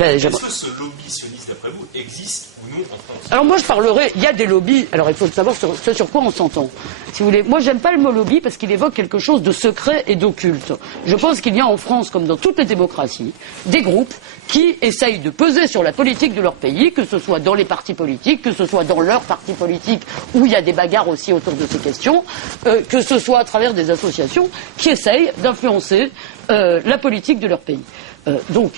Est-ce que ce lobby sioniste, d'après vous, existe ou non en France? Alors moi je parlerai, il y a des lobbies, alors il faut savoir ce sur quoi on s'entend. Si vous voulez, moi j'aime pas le mot lobby parce qu'il évoque quelque chose de secret et d'occulte. Je pense qu'il y a en France, comme dans toutes les démocraties, des groupes qui essayent de peser sur la politique de leur pays, que ce soit dans les partis politiques, que ce soit dans leurs partis politiques, où il y a des bagarres aussi autour de ces questions, que ce soit à travers des associations qui essayent d'influencer la politique de leur pays. Donc,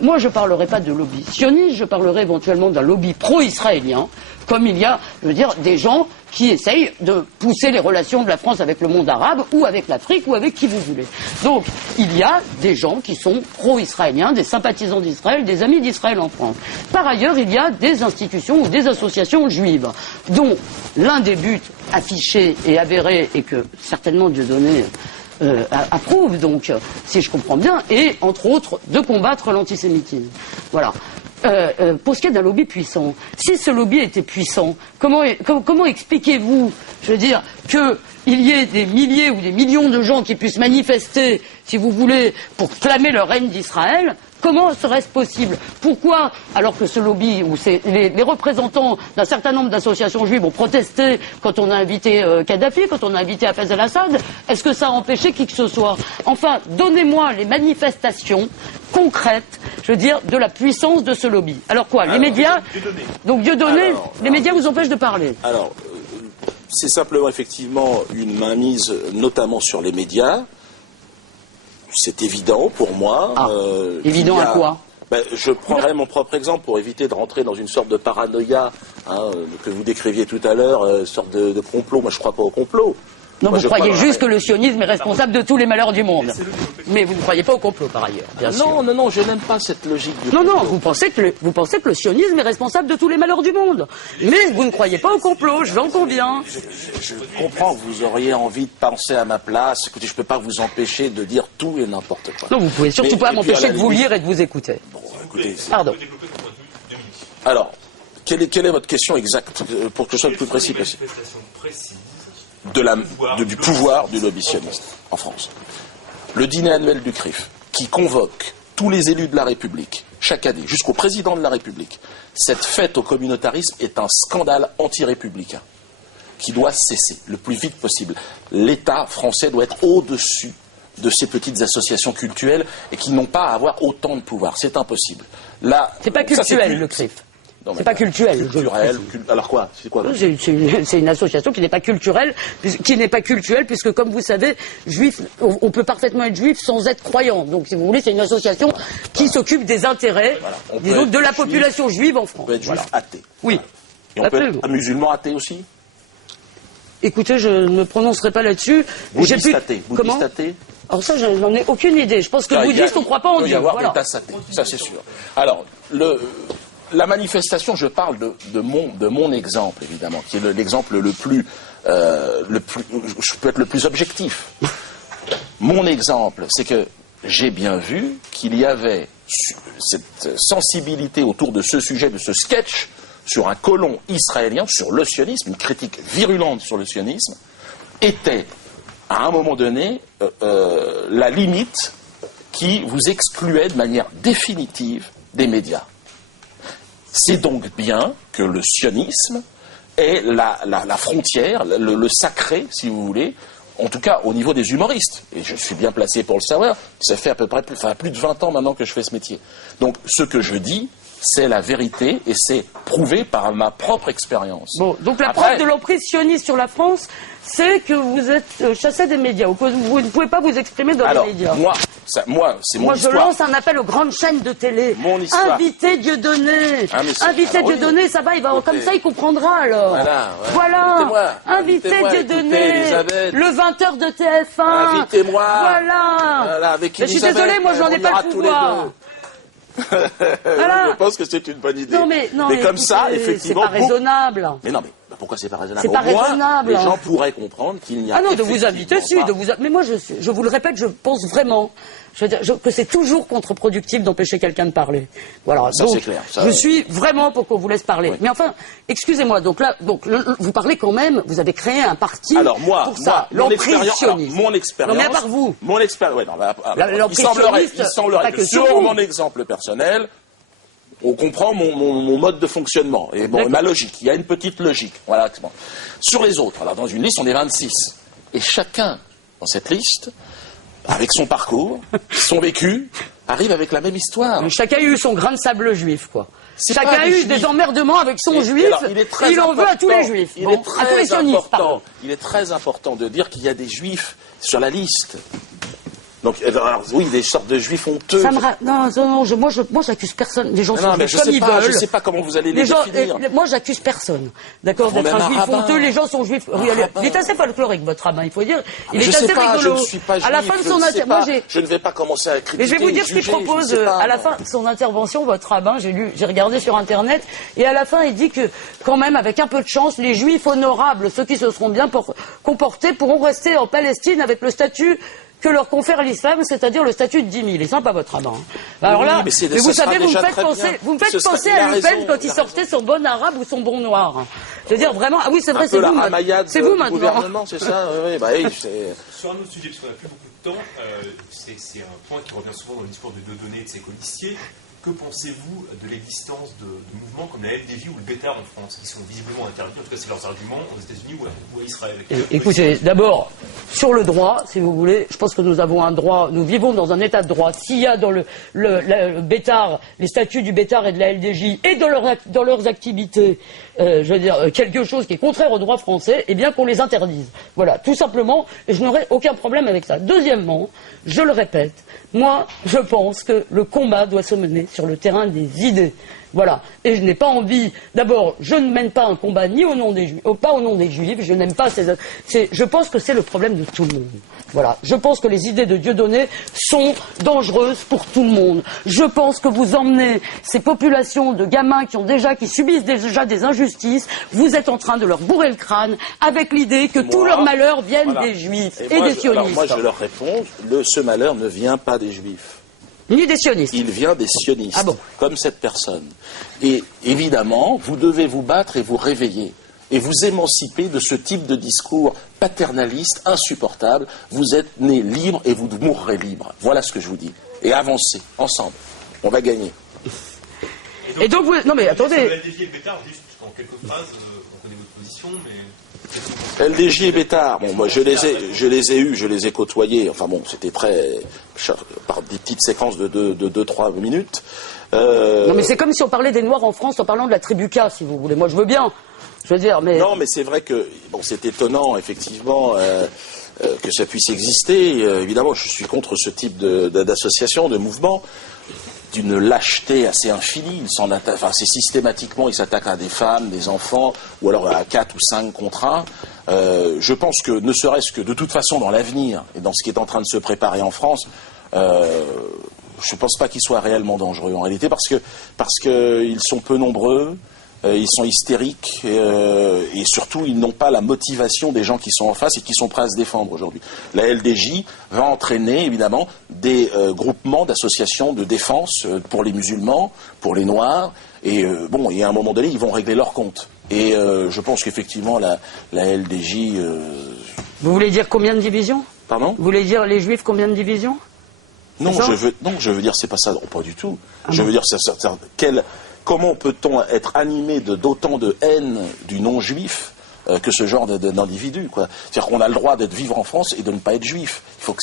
moi je ne parlerai pas de lobby sioniste, je parlerai éventuellement d'un lobby pro-israélien, comme il y a, je veux dire, des gens qui essayent de pousser les relations de la France avec le monde arabe, ou avec l'Afrique, ou avec qui vous voulez. Donc, il y a des gens qui sont pro-israéliens, des sympathisants d'Israël, des amis d'Israël en France. Par ailleurs, il y a des institutions ou des associations juives, dont l'un des buts affichés et avérés, et que certainement Dieudonné approuve, donc, si je comprends bien, et, entre autres, de combattre l'antisémitisme. Voilà. Pour ce qui est d'un lobby puissant, si ce lobby était puissant, comment expliquez-vous, je veux dire, qu'il y ait des milliers ou des millions de gens qui puissent manifester, si vous voulez, pour clamer le règne d'Israël? Comment serait-ce possible? Pourquoi, alors que ce lobby, ou les représentants d'un certain nombre d'associations juives ont protesté quand on a invité Kadhafi, quand on a invité Hafez al-Assad, est-ce que ça a empêché qui que ce soit? Enfin, donnez-moi les manifestations concrètes, je veux dire, de la puissance de ce lobby. Alors quoi? Les médias, donc Dieudonné, les médias vous empêchent de parler. Alors, c'est simplement effectivement une mainmise, notamment sur les médias. C'est évident pour moi. Évident à quoi? Je prendrai mon propre exemple pour éviter de rentrer dans une sorte de paranoïa que vous décriviez tout à l'heure, sorte de complot. Moi, je ne crois pas au complot. Non, vous croyez juste que le sionisme est responsable de tous les malheurs du monde. Mais vous ne croyez pas au complot, par ailleurs, bien sûr. Non, je n'aime pas cette logique du complot. Non, vous pensez que le sionisme est responsable de tous les malheurs du monde. Mais vous ne croyez pas au complot, je l'en conviens. Je comprends que vous auriez envie de penser à ma place. Écoutez, je ne peux pas vous empêcher de dire tout et n'importe quoi. Non, vous ne pouvez surtout pas m'empêcher de vous lire et de vous écouter. Bon, écoutez... Pardon. Alors, quelle est votre question exacte, pour que je sois le plus précis possible? Du pouvoir du lobby sioniste en France. Le dîner annuel du CRIF, qui convoque tous les élus de la République, chaque année, jusqu'au président de la République, cette fête au communautarisme est un scandale anti-républicain qui doit cesser le plus vite possible. L'État français doit être au-dessus de ces petites associations cultuelles et qui n'ont pas à avoir autant de pouvoir. C'est impossible. C'est pas cultuel, le CRIF. C'est pas culturel. Alors quoi? C'est quoi? C'est une association qui n'est pas culturelle, puisque comme vous savez, juif, on peut parfaitement être juif sans être croyant. Donc si vous voulez, c'est une association qui s'occupe des intérêts, disons, de la population juive en France. On peut être juif athée. Oui. Et on peut être un musulman athée aussi? Écoutez, je ne me prononcerai pas là-dessus. Bouddhiste athée. Comment? Alors ça, je n'en ai aucune idée. Je pense que bouddhiste, on ne croit pas en Dieu. Il peut y avoir des tasses athées, ça c'est sûr. Alors, la manifestation, je parle de mon exemple, évidemment, qui est l'exemple je peux être le plus objectif. Mon exemple, c'est que j'ai bien vu qu'il y avait cette sensibilité autour de ce sujet, de ce sketch, sur un colon israélien, sur le sionisme, une critique virulente sur le sionisme, était, à un moment donné, la limite qui vous excluait de manière définitive des médias. C'est donc bien que le sionisme est la frontière, le sacré, si vous voulez, en tout cas au niveau des humoristes. Et je suis bien placé pour le savoir, ça fait à peu près plus de 20 ans maintenant que je fais ce métier. Donc ce que je dis, c'est la vérité et c'est prouvé par ma propre expérience. Bon, donc la preuve de l'emprise sioniste sur la France, c'est que vous êtes chassé des médias, ou que vous ne pouvez pas vous exprimer dans les médias. Moi, c'est mon histoire. Je lance un appel aux grandes chaînes de télé. Mon histoire. Invitez Dieudonné. Invitez Dieudonné, ça va, comme ça il comprendra alors. Voilà. Invitez Dieudonné. Le 20h de TF1. Invitez-moi. Voilà. Avec je suis désolé, moi j'en ai pas le pouvoir. Voilà. Je pense que c'est une bonne idée. Mais comme ça, effectivement. C'est pas raisonnable. Mais non, mais pourquoi c'est pas raisonnable? C'est pas raisonnable. Les gens pourraient comprendre qu'il n'y a de vous inviter, mais moi, je vous le répète, je pense vraiment que c'est toujours contre-productif d'empêcher quelqu'un de parler. Voilà. Ça, c'est clair. Je suis vraiment pour qu'on vous laisse parler. Oui. Mais enfin, excusez-moi, vous parlez quand même, vous avez créé un parti pour ça. L'emprise sioniste. Mon expérience. Non, mais à part vous. Mon expérience. Il semblerait que sur mon exemple personnel, On comprend mon mode de fonctionnement et ma logique. Il y a une petite logique. Voilà. Sur les autres, alors dans une liste, on est 26. Et chacun, dans cette liste, avec son parcours, son vécu, arrive avec la même histoire. Mais chacun a eu son grain de sable juif, quoi. Chacun a eu des emmerdements avec son juif, et il en veut à tous les juifs. À tous les sionistes, pardon. Il est très important de dire qu'il y a des juifs sur la liste. Donc, alors, oui, des sortes de juifs honteux. Moi, j'accuse personne. Les gens sont juifs comme ils veulent. Je ne sais pas comment vous allez les définir. Moi, j'accuse personne. D'accord, d'être un juif honteux. Les gens sont juifs. Il est assez folklorique, votre rabbin, il faut dire. Il est assez rigolo. Je ne suis pas juif. À la fin de son intervention, je ne vais pas commencer à critiquer. Mais je vais vous dire ce qu'il propose à la fin de son intervention, votre rabbin. J'ai regardé sur Internet, et à la fin, il dit que, quand même, avec un peu de chance, les juifs honorables, ceux qui se seront bien comportés, pourront rester en Palestine avec le statut que leur confère l'islam, c'est-à-dire le statut de 10 000. Il est sympa, votre rabbin. Alors là, mais vous savez, vous me faites penser à Le Pen quand il sortait son bon arabe ou son bon noir. Je veux dire, vraiment, ah oui, c'est vrai, c'est vous. C'est vous maintenant. C'est ça, oui, Sur un autre sujet, parce qu'on n'a plus beaucoup de temps, c'est un point qui revient souvent dans le discours de Dieudonné et de ses codiciers. Que pensez-vous de l'existence de mouvements comme la LDJ ou le Bétard en France, qui sont visiblement interdits, en tout cas c'est leurs arguments, aux États-Unis ou à Israël? Écoutez, d'abord, sur le droit, si vous voulez, je pense que nous avons un droit, nous vivons dans un état de droit. S'il y a dans le Bétard, les statuts du Bétard et de la LDJ, et dans leurs activités, je veux dire, quelque chose qui est contraire au droit français, eh bien qu'on les interdise. Voilà, tout simplement, et je n'aurai aucun problème avec ça. Deuxièmement, je le répète, moi, je pense que le combat doit se mener sur le terrain des idées. Voilà. Et je n'ai pas envie. D'abord, je ne mène pas un combat ni au nom des Juifs, pas au nom des Juifs. Je n'aime pas je pense que c'est le problème de tout le monde. Voilà. Je pense que les idées de Dieudonné sont dangereuses pour tout le monde. Je pense que vous emmenez ces populations de gamins qui subissent déjà des injustices. Vous êtes en train de leur bourrer le crâne avec l'idée que tous leurs malheurs viennent des Juifs et des sionistes. Alors moi, je leur réponds, ce malheur ne vient pas des Juifs. Ni des sionistes. Il vient des sionistes, ah bon, comme cette personne. Et évidemment, vous devez vous battre et vous réveiller. Et vous émanciper de ce type de discours paternaliste, insupportable. Vous êtes nés libres et vous mourrez libres. Voilà ce que je vous dis. Et avancez, ensemble. On va gagner. Et donc vous... Non mais attendez. LDJ et Bétard, juste en quelques phrases, on connaît votre position, mais... LDJ et Bétard, bon, moi je les ai côtoyés, enfin bon, c'était par des petites séquences de 2-3 minutes. Non mais c'est comme si on parlait des Noirs en France en parlant de la tribu K, si vous voulez. Moi je veux bien. Je veux dire, mais... Non, mais c'est vrai que c'est étonnant, effectivement, que ça puisse exister. Évidemment, je suis contre ce type d'association, de mouvement, d'une lâcheté assez infinie. C'est systématiquement, ils s'attaquent à des femmes, des enfants, ou alors à 4 ou 5 contre 1. Je pense que, ne serait-ce que de toute façon dans l'avenir, et dans ce qui est en train de se préparer en France, je ne pense pas qu'ils soient réellement dangereux en réalité, parce qu'ils sont peu nombreux. Ils sont hystériques et surtout ils n'ont pas la motivation des gens qui sont en face et qui sont prêts à se défendre aujourd'hui. La LDJ va entraîner évidemment des groupements d'associations de défense pour les musulmans, pour les noirs et à un moment donné ils vont régler leur compte. Et je pense qu'effectivement la LDJ... Vous voulez dire combien de divisions? Pardon? Vous voulez dire les Juifs combien de divisions? Non, je veux dire c'est pas ça, pas du tout. Je veux dire comment peut-on être animé d'autant de haine du non-juif que ce genre d'individu, quoi. C'est-à-dire qu'on a le droit de vivre en France et de ne pas être juif. Il faut que